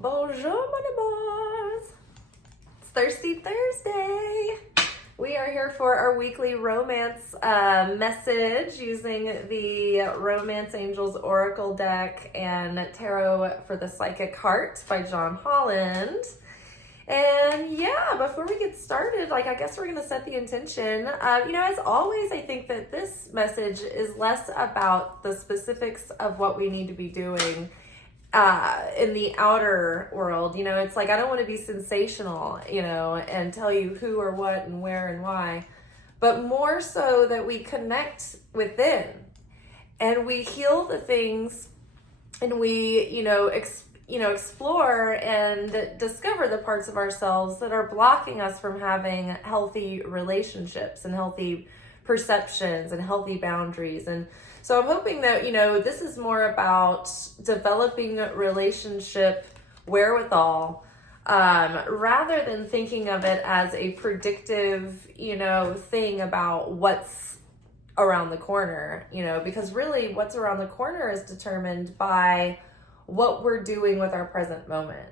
Bonjour, mon amours. It's Thirsty Thursday. We are here for our weekly romance message using the Romance Angels Oracle deck and Tarot for the Psychic Heart by John Holland. And yeah, before we get started, I guess we're going to set the intention. As always, I think that this message is less about the specifics of what we need to be doing in the outer world. It's I don't want to be sensational, and tell you who or what and where and why, but more so that we connect within and we heal the things and we, explore and discover the parts of ourselves that are blocking us from having healthy relationships and healthy perceptions and healthy boundaries. And so I'm hoping that, this is more about developing relationship wherewithal, rather than thinking of it as a predictive, thing about what's around the corner, because really what's around the corner is determined by what we're doing with our present moment.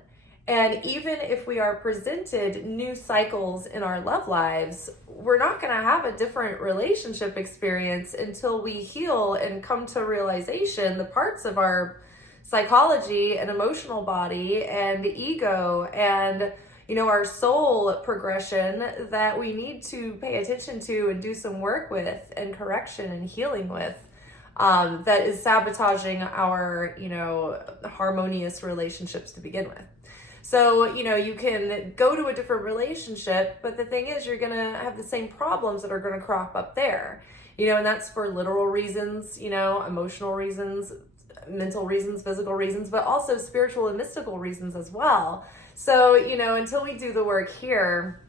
And even if we are presented new cycles in our love lives, we're not going to have a different relationship experience until we heal and come to realization the parts of our psychology and emotional body and ego and, our soul progression that we need to pay attention to and do some work with and correction and healing with. That is sabotaging our, harmonious relationships to begin with. So, you can go to a different relationship, but the thing is you're going to have the same problems that are going to crop up there, and that's for literal reasons, emotional reasons, mental reasons, physical reasons, but also spiritual and mystical reasons as well. So, until we do the work here,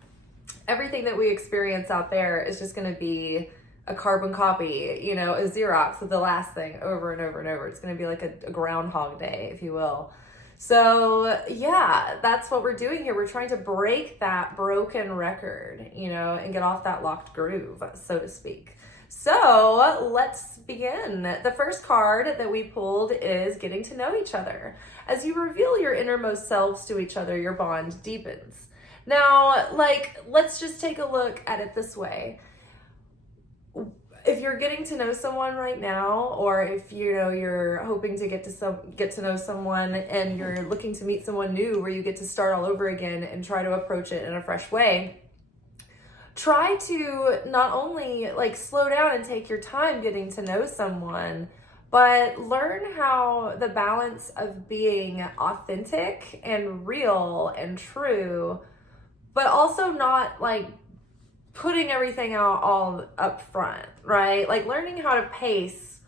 everything that we experience out there is just going to be a carbon copy, a Xerox of the last thing over and over and over. It's going to be like a Groundhog Day, if you will. So yeah, that's what we're doing here. We're trying to break that broken record, and get off that locked groove, so to speak. So let's begin. The first card that we pulled is getting to know each other. As you reveal your innermost selves to each other, your bond deepens. Now, let's just take a look at it this way. If you're getting to know someone right now, or if you're hoping to get to know someone and you're looking to meet someone new where you get to start all over again and try to approach it in a fresh way, try to not only slow down and take your time getting to know someone, but learn how the balance of being authentic and real and true, but also not putting everything out all up front, right? Learning how to pace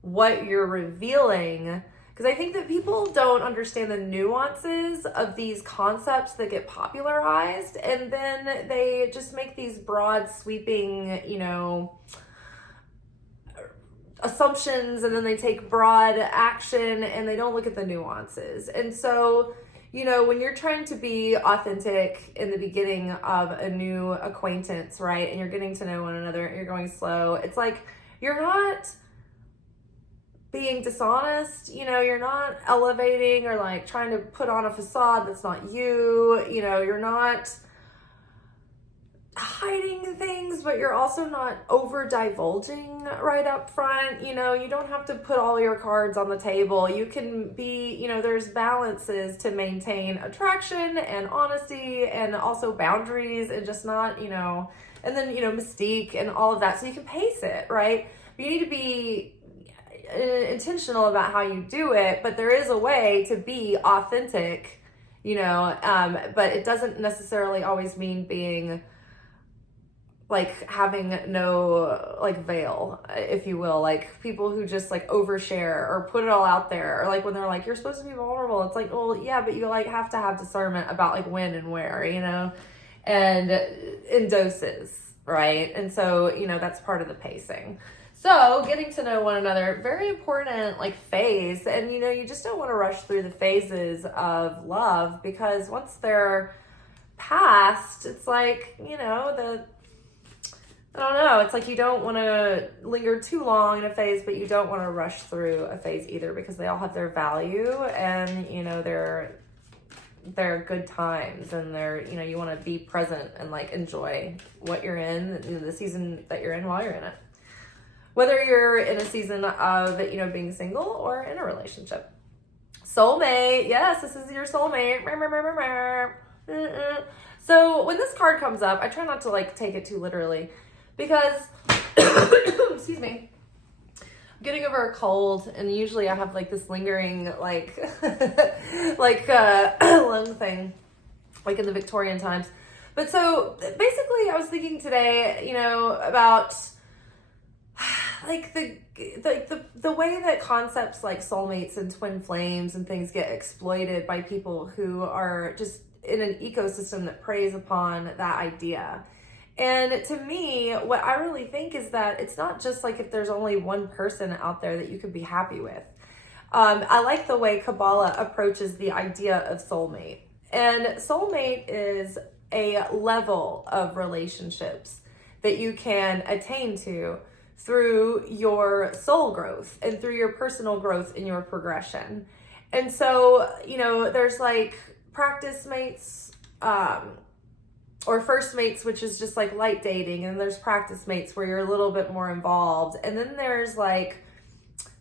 what you're revealing, because I think that people don't understand the nuances of these concepts that get popularized, and then they just make these broad sweeping, assumptions, and then they take broad action and they don't look at the nuances. And so when you're trying to be authentic in the beginning of a new acquaintance, right, and you're getting to know one another, you're going slow, it's you're not being dishonest, you're not elevating or trying to put on a facade that's not you, you're not hiding things, but you're also not over divulging right up front. You don't have to put all your cards on the table. You can be, there's balances to maintain attraction and honesty and also boundaries and just not, and then, mystique and all of that. So you can pace it, right? You need to be intentional about how you do it, but there is a way to be authentic, but it doesn't necessarily always mean being having no veil, if you will, people who just overshare or put it all out there, or when they're you're supposed to be vulnerable, it's well, yeah, but you have to have discernment about when and where, and in doses, right? And so that's part of the pacing. So getting to know one another, very important phase, and you just don't want to rush through the phases of love, because once they're past, it's I don't know. It's you don't want to linger too long in a phase, but you don't want to rush through a phase either, because they all have their value and, their they're good times, and they're, you know, you want to be present and like enjoy what you're in, the season that you're in while you're in it. Whether you're in a season of, you know, being single or in a relationship. Soulmate. Yes, this is your soulmate. So when this card comes up, I try not to like take it too literally because, excuse me, I'm getting over a cold, and usually I have like this lingering like, lung thing, like in the Victorian times. But so basically I was thinking today, you know, about like the way that concepts like soulmates and twin flames and things get exploited by people who are just in an ecosystem that preys upon that idea. And to me, what I really think is that it's not just like if there's only one person out there that you could be happy with. I like the way Kabbalah approaches the idea of soulmate. And soulmate is a level of relationships that you can attain to through your soul growth and through your personal growth in your progression. And so, you know, there's like practice mates, or first mates, which is just like light dating, and there's practice mates where you're a little bit more involved. And then there's like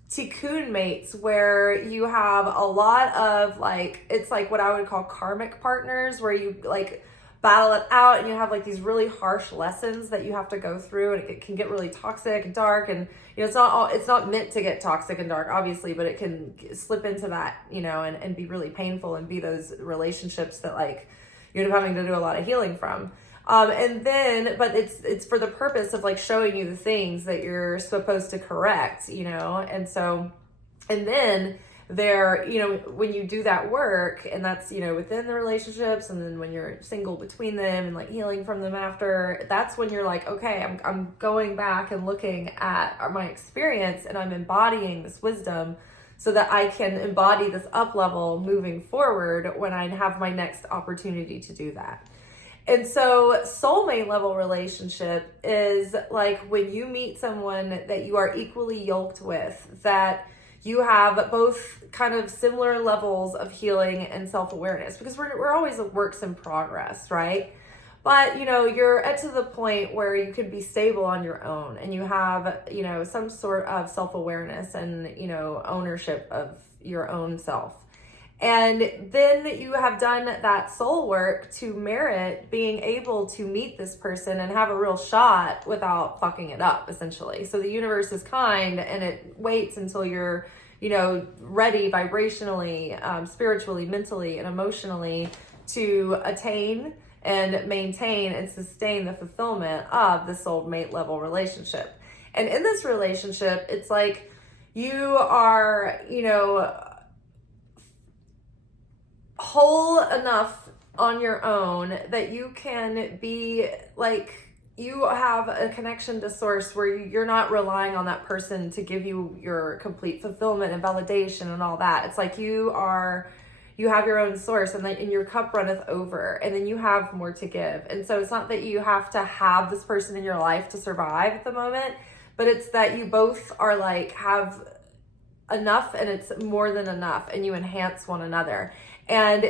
tikkun mates where you have a lot of like, it's like what I would call karmic partners, where you like battle it out and you have like these really harsh lessons that you have to go through, and it can get really toxic and dark. And you know, it's not meant to get toxic and dark, obviously, but it can slip into that, you know, and be really painful and be those relationships that like you end up having to do a lot of healing from. And then, but it's for the purpose of like showing you the things that you're supposed to correct, you know? And so, and then there, you know, when you do that work, and that's, you know, within the relationships, and then when you're single between them and like healing from them after, that's when you're like, okay, I'm going back and looking at my experience, and I'm embodying this wisdom so that I can embody this up level moving forward when I have my next opportunity to do that. And so soulmate level relationship is like when you meet someone that you are equally yoked with, that you have both kind of similar levels of healing and self-awareness, because we're always works in progress, right? But, you know, you're to the point where you can be stable on your own, and you have, you know, some sort of self-awareness and, you know, ownership of your own self. And then you have done that soul work to merit being able to meet this person and have a real shot without fucking it up, essentially. So the universe is kind, and it waits until you're, you know, ready vibrationally, spiritually, mentally, and emotionally to attain and maintain and sustain the fulfillment of the soulmate level relationship. And in this relationship, it's like you are, you know, whole enough on your own that you can be like, you have a connection to source where you're not relying on that person to give you your complete fulfillment and validation and all that. It's like you have your own source, and your cup runneth over, and then you have more to give. And so it's not that you have to have this person in your life to survive at the moment, but it's that you both are like, have enough, and it's more than enough, and you enhance one another. And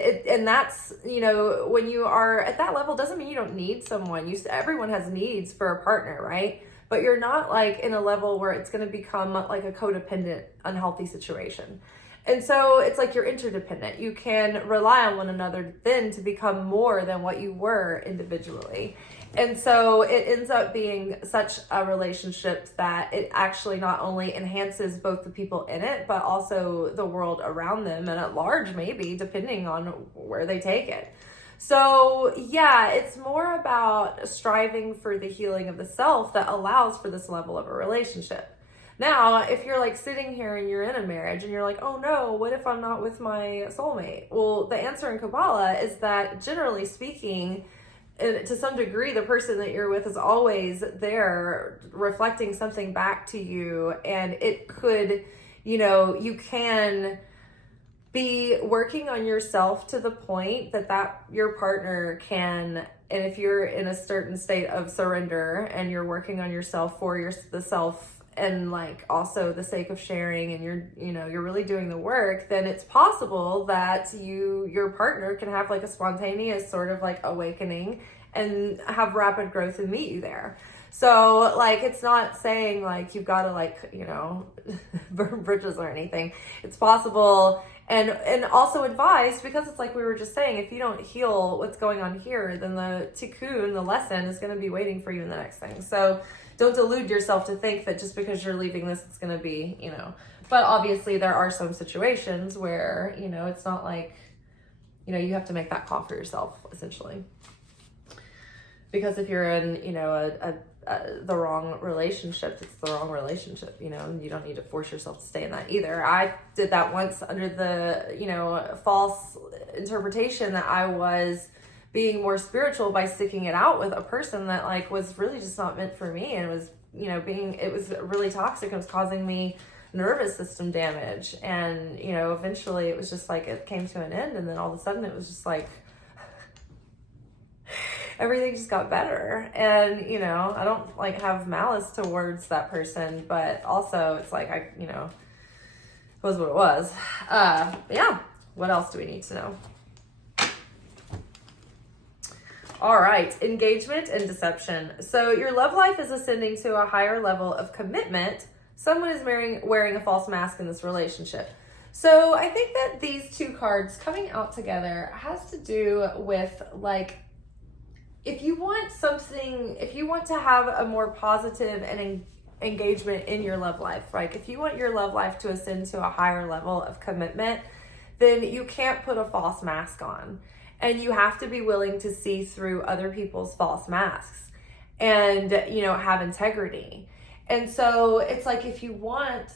that's, you know, when you are at that level, doesn't mean you don't need someone. Everyone has needs for a partner, right? But you're not like in a level where it's going to become like a codependent, unhealthy situation. And so it's like you're interdependent. You can rely on one another then to become more than what you were individually. And so it ends up being such a relationship that it actually not only enhances both the people in it, but also the world around them, and at large, maybe, depending on where they take it. So yeah, it's more about striving for the healing of the self that allows for this level of a relationship. Now, if you're like sitting here and you're in a marriage and you're like, oh no, what if I'm not with my soulmate? Well, the answer in Kabbalah is that generally speaking, to some degree, the person that you're with is always there reflecting something back to you. And it could, you know, you can be working on yourself to the point that your partner can, and if you're in a certain state of surrender and you're working on yourself for the self and like also the sake of sharing, and you're really doing the work, then it's possible that your partner can have like a spontaneous sort of like awakening and have rapid growth and meet you there. So like, it's not saying like you've got to like, burn bridges or anything. It's possible and also advised, because it's like we were just saying, if you don't heal what's going on here, then the tikkun, the lesson, is going to be waiting for you in the next thing. So don't delude yourself to think that just because you're leaving this, it's going to be, but obviously there are some situations where, it's not like, you have to make that call for yourself, essentially. Because if you're in, the wrong relationship, it's the wrong relationship, and you don't need to force yourself to stay in that either. I did that once under the, false interpretation that I was being more spiritual by sticking it out with a person that like was really just not meant for me. And it was, it was really toxic. It was causing me nervous system damage. And, eventually it was just like, it came to an end. And then all of a sudden it was just like, everything just got better. And, I don't like have malice towards that person, but also it's like, it was what it was. Yeah. What else do we need to know? All right. Engagement and deception. So your love life is ascending to a higher level of commitment. Someone is wearing a false mask in this relationship. So I think that these two cards coming out together has to do with like, if you want to have a more positive and engagement in your love life, like if you want your love life to ascend to a higher level of commitment, then you can't put a false mask on. And you have to be willing to see through other people's false masks and, have integrity. And so it's like, if you want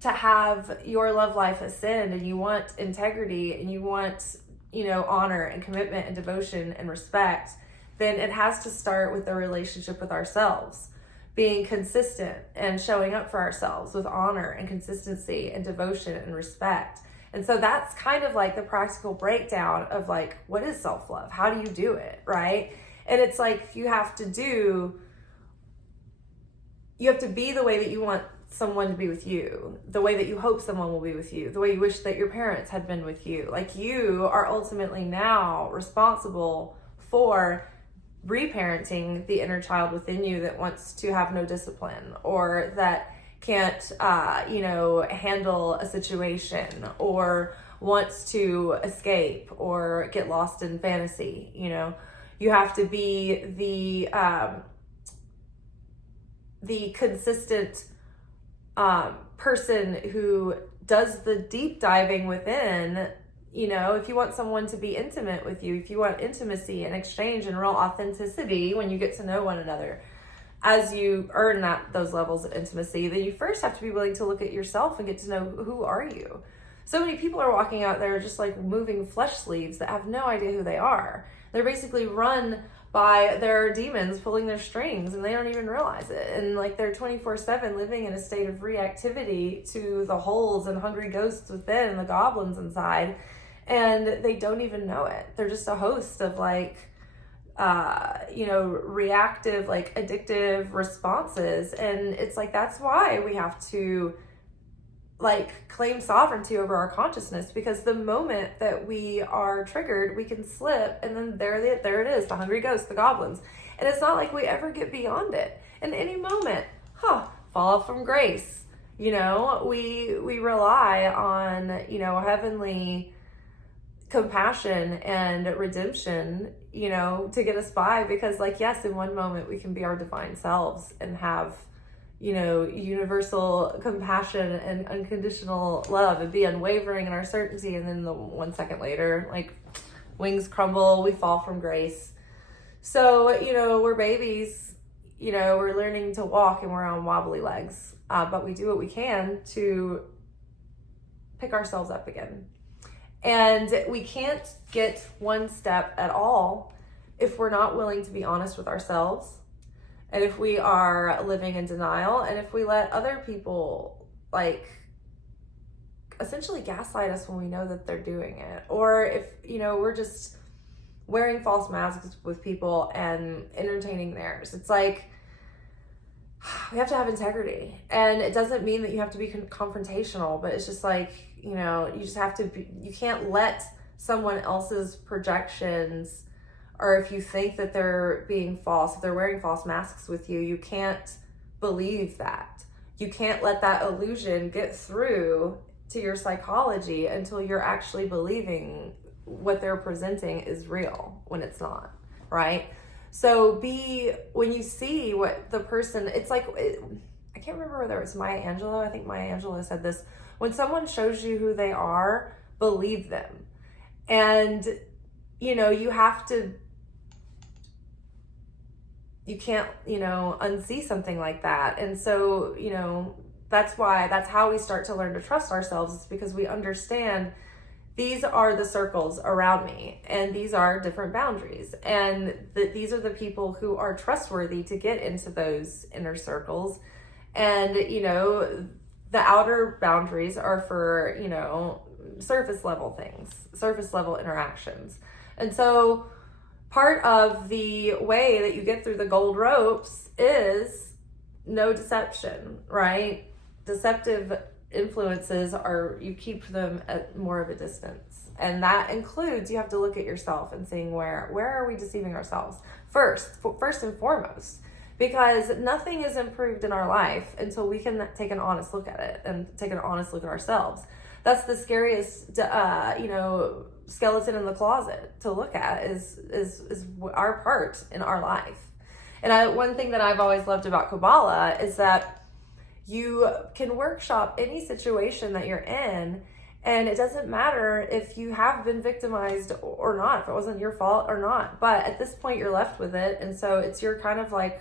to have your love life ascend and you want integrity and you want, honor and commitment and devotion and respect, then it has to start with the relationship with ourselves, being consistent and showing up for ourselves with honor and consistency and devotion and respect. And so that's kind of like the practical breakdown of like, what is self-love? How do you do it, right? And it's like, you have to be the way that you want someone to be with you, the way that you hope someone will be with you, the way you wish that your parents had been with you. Like, you are ultimately now responsible for reparenting the inner child within you that wants to have no discipline, or that can't, handle a situation, or wants to escape or get lost in fantasy. You have to be the consistent person who does the deep diving within. If you want someone to be intimate with you, if you want intimacy and exchange and real authenticity when you get to know one another, as you earn those levels of intimacy, then you first have to be willing to look at yourself and get to know, who are you? So many people are walking out there just like moving flesh sleeves that have no idea who they are. They're basically run by their demons pulling their strings, and they don't even realize it. And like, they're 24/7 living in a state of reactivity to the holes and hungry ghosts within and the goblins inside, and they don't even know it. They're just a host of like, reactive, like addictive responses. And it's like, that's why we have to like claim sovereignty over our consciousness, because the moment that we are triggered, we can slip, and then there it is, the hungry ghosts, the goblins. And it's not like we ever get beyond it. In any moment, fall from grace. We rely on, heavenly compassion and redemption, to get us by, because like, yes, in one moment we can be our divine selves and have, universal compassion and unconditional love and be unwavering in our certainty. And then the 1 second later, like, wings crumble, we fall from grace. So, we're babies, we're learning to walk and we're on wobbly legs. But we do what we can to pick ourselves up again. And we can't get one step at all if we're not willing to be honest with ourselves, and if we are living in denial, and if we let other people like essentially gaslight us when we know that they're doing it, or if we're just wearing false masks with people and entertaining theirs. It's like, we have to have integrity. And it doesn't mean that you have to be confrontational, but it's just like, you know, you just have to be, you can't let someone else's projections, or if you think that they're being false, if they're wearing false masks with you, you can't believe that. You can't let that illusion get through to your psychology until you're actually believing what they're presenting is real when it's not, right? So when you see what the person, it's like, I can't remember whether it's Maya Angelou. I think Maya Angelou said this. When someone shows you who they are, believe them. And, you know, you can't, you know, unsee something like that. And so, you know, that's how we start to learn to trust ourselves. It's because we understand these are the circles around me, and these are different boundaries. And these are the people who are trustworthy to get into those inner circles. And, you know, the outer boundaries are for, you know, surface level things, surface level interactions. And so part of the way that you get through the gold ropes is no deception, right? Deceptive influences you keep them at more of a distance. And that includes, you have to look at yourself and seeing where are we deceiving ourselves first and foremost, because nothing is improved in our life until we can take an honest look at it and take an honest look at ourselves. That's the scariest, you know, skeleton in the closet to look at is our part in our life. And one thing that I've always loved about Kabbalah is that you can workshop any situation that you're in, and it doesn't matter if you have been victimized or not, if it wasn't your fault or not. But at this point, you're left with it, and so it's your kind of like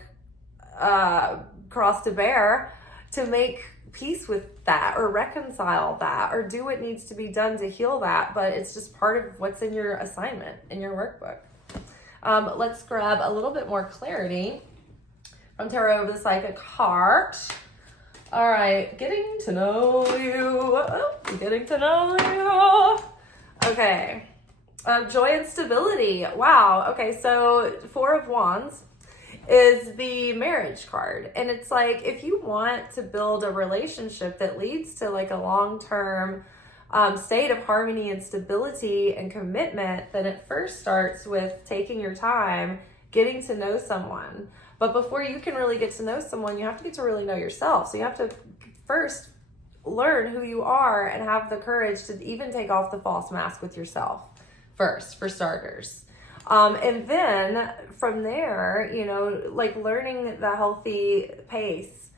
cross to bear to make peace with that, or reconcile that, or do what needs to be done to heal that. But it's just part of what's in your assignment, in your workbook. Let's grab a little bit more clarity from Tarot of the Psychic Heart. All right, getting to know you. Getting to know you. Okay. Joy and stability. Wow. Okay, so Four of Wands is the marriage card. And it's like, if you want to build a relationship that leads to like a long-term state of harmony and stability and commitment, then it first starts with taking your time, getting to know someone. But before you can really get to know someone, you have to get to really know yourself. So you have to first learn who you are and have the courage to even take off the false mask with yourself first, for starters. And then from there, you know, like learning the healthy pace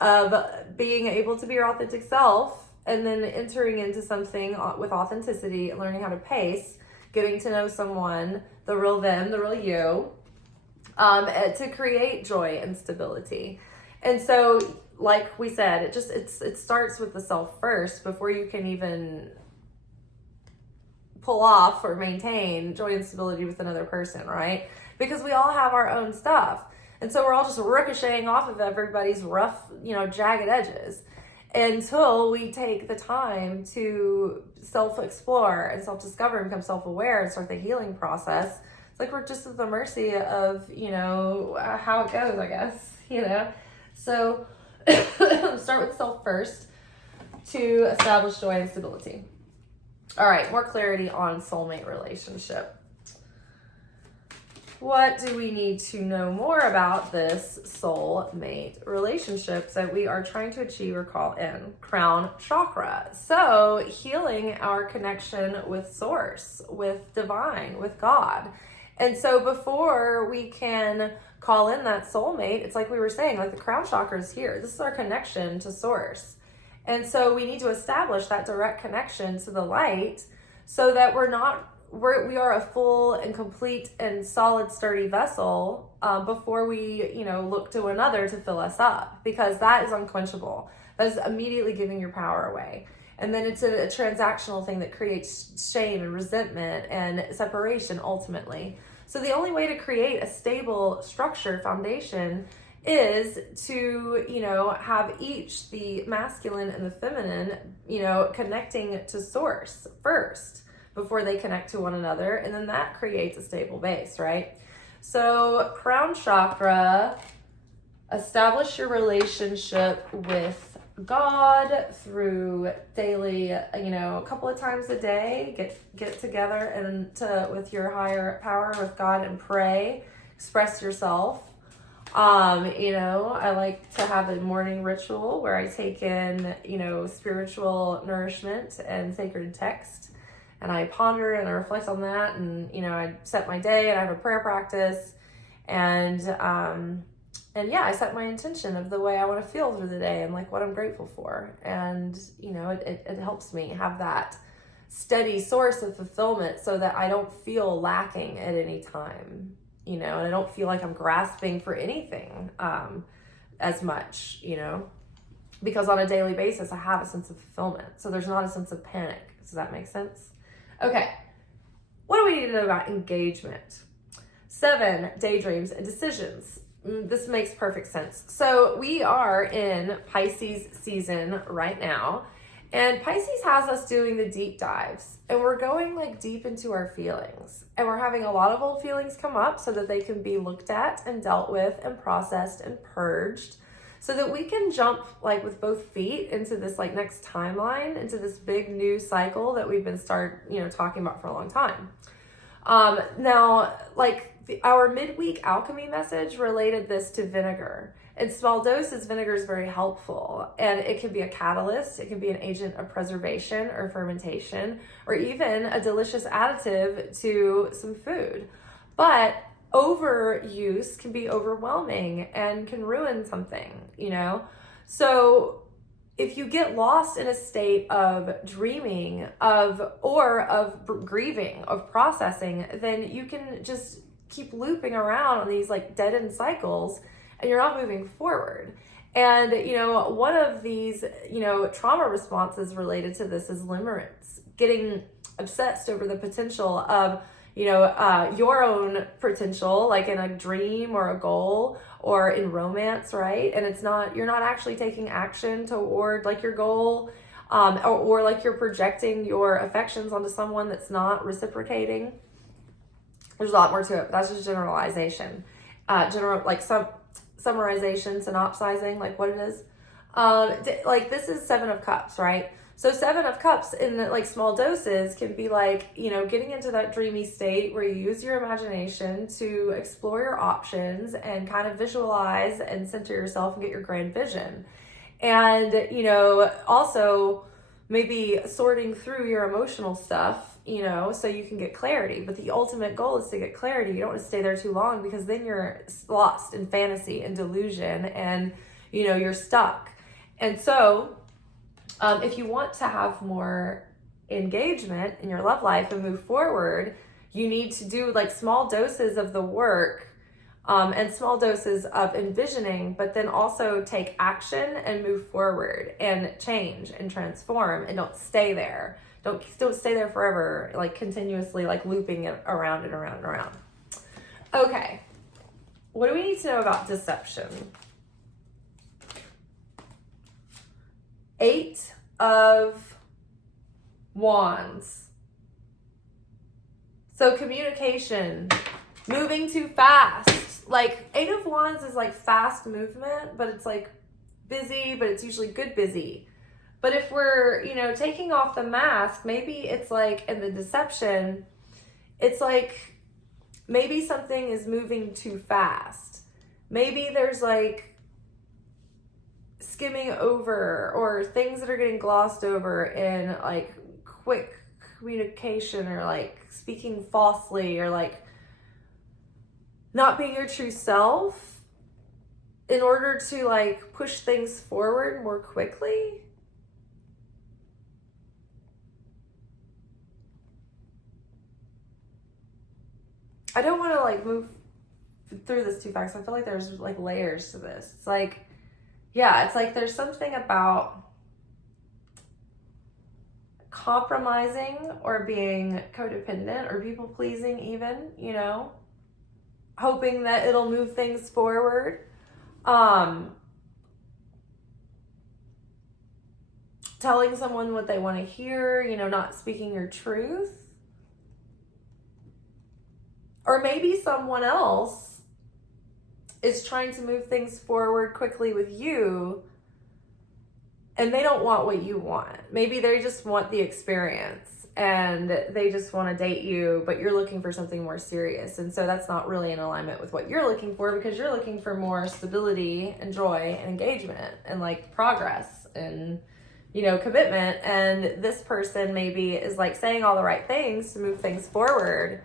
of being able to be your authentic self, and then entering into something with authenticity, learning how to pace, getting to know someone, the real them, the real you, to create joy and stability. And so, like we said, it starts with the self first before you can even pull off or maintain joy and stability with another person, right? Because we all have our own stuff. And so we're all just ricocheting off of everybody's rough, you know, jagged edges until we take the time to self-explore and self-discover and become self-aware and start the healing process. It's like we're just at the mercy of, you know, how it goes, I guess, you know? So start with self first to establish joy and stability. All right, more clarity on soulmate relationship. What do we need to know more about this soulmate relationship that we are trying to achieve or call in? Crown chakra. So healing our connection with source, with divine, with God. And so before we can call in that soulmate, it's like we were saying, like the crown chakra is here. This is our connection to source. And so we need to establish that direct connection to the light so that we are a full and complete and solid, sturdy vessel before we, you know, look to another to fill us up, because that is unquenchable. That is immediately giving your power away. And then it's a transactional thing that creates shame and resentment and separation ultimately. So the only way to create a stable structure, foundation, is to, you know, have each, the masculine and the feminine, you know, connecting to source first before they connect to one another. And then that creates a stable base, right? So crown chakra, establish your relationship with God through daily, a couple of times a day, get together and with your higher power, with God, and pray, express yourself. I like to have a morning ritual where I take in, spiritual nourishment and sacred text, and I ponder and I reflect on that, and, I set my day and I have a prayer practice, and yeah, I set my intention of the way I want to feel through the day and like what I'm grateful for. And, it helps me have that steady source of fulfillment so that I don't feel lacking at any time, and I don't feel like I'm grasping for anything as much, because on a daily basis I have a sense of fulfillment. So there's not a sense of panic. Does that make sense? Okay. What do we need to know about engagement? 7, daydreams and decisions. This makes perfect sense. So we are in Pisces season right now, and Pisces has us doing the deep dives, and we're going like deep into our feelings, and we're having a lot of old feelings come up so that they can be looked at and dealt with and processed and purged, so that we can jump like with both feet into this like next timeline, into this big new cycle that we've been talking about for a long time. Now, like our midweek alchemy message related this to vinegar. In small doses, vinegar is very helpful, and it can be a catalyst. It can be an agent of preservation or fermentation, or even a delicious additive to some food. But overuse can be overwhelming and can ruin something, So if you get lost in a state of dreaming of grieving, of processing, then you can just keep looping around on these like dead end cycles, and you're not moving forward. And, one of these, trauma responses related to this is limerence, getting obsessed over the potential of, your own potential, like in a dream or a goal or in romance, right? And you're not actually taking action toward like your goal, or like you're projecting your affections onto someone that's not reciprocating. There's a lot more to it, but that's just generalization. Summarization, synopsizing, like what it is. Like this is 7 of Cups, right? So 7 of Cups in like small doses can be like, getting into that dreamy state where you use your imagination to explore your options and kind of visualize and center yourself and get your grand vision. And, also maybe sorting through your emotional stuff, so you can get clarity. But the ultimate goal is to get clarity. You don't want to stay there too long, because then you're lost in fantasy and delusion, and, you're stuck. And so if you want to have more engagement in your love life and move forward, you need to do like small doses of the work, and small doses of envisioning, but then also take action and move forward and change and transform, and don't stay there. Don't stay there forever, like continuously like looping it around and around and around. Okay. What do we need to know about deception? 8 of Wands. So communication, moving too fast. Like 8 of Wands is like fast movement, but it's like busy, but it's usually good busy. But if we're, taking off the mask, maybe it's like in the deception, it's like maybe something is moving too fast. Maybe there's like skimming over, or things that are getting glossed over in like quick communication, or like speaking falsely, or like not being your true self in order to like push things forward more quickly. I don't want to like move through this too fast. I feel like there's like layers to this. It's like, yeah, it's like there's something about compromising or being codependent or people pleasing, even, hoping that it'll move things forward. Telling someone what they want to hear, not speaking your truth. Or maybe someone else is trying to move things forward quickly with you, and they don't want what you want. Maybe they just want the experience and they just want to date you, but you're looking for something more serious. And so that's not really in alignment with what you're looking for, because you're looking for more stability and joy and engagement and like progress and, you know, commitment. And this person maybe is like saying all the right things to move things forward,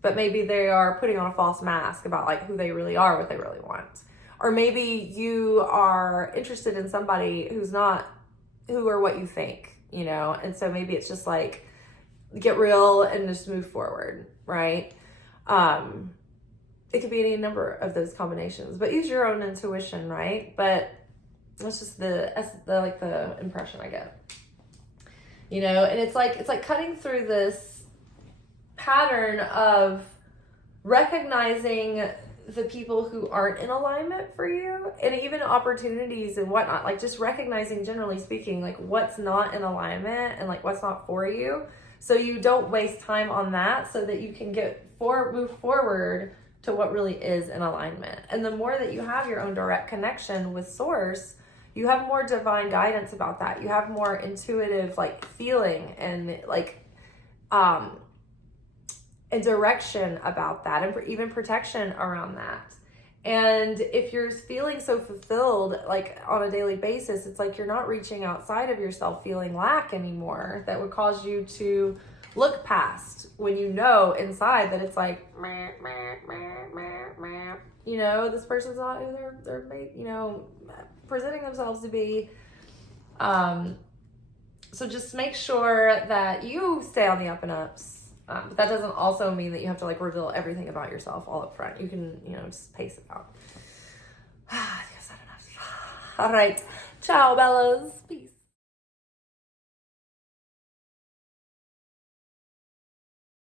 but maybe they are putting on a false mask about like who they really are, what they really want. Or maybe you are interested in somebody who's not who or what you think, you know? And so maybe it's just like, get real and just move forward, right? It could be any number of those combinations, but use your own intuition, right? But that's just the impression I get, you know? And it's like cutting through this pattern of recognizing the people who aren't in alignment for you, and even opportunities and whatnot, like just recognizing, generally speaking, like what's not in alignment and like what's not for you, so you don't waste time on that, so that you can move forward to what really is in alignment. And the more that you have your own direct connection with source, you have more divine guidance about that. You have more intuitive like feeling and like and direction about that, and even protection around that. And if you're feeling so fulfilled like on a daily basis, it's like you're not reaching outside of yourself feeling lack anymore, that would cause you to look past when you know inside that it's like, meh, meh, meh, meh, meh. You know, this person's not who they're you know, presenting themselves to be. So just make sure that you stay on the up and ups. But that doesn't also mean that you have to like reveal everything about yourself all up front. You can, you know, just pace it out. I think I've said enough. All right. Ciao, Bellas. Peace.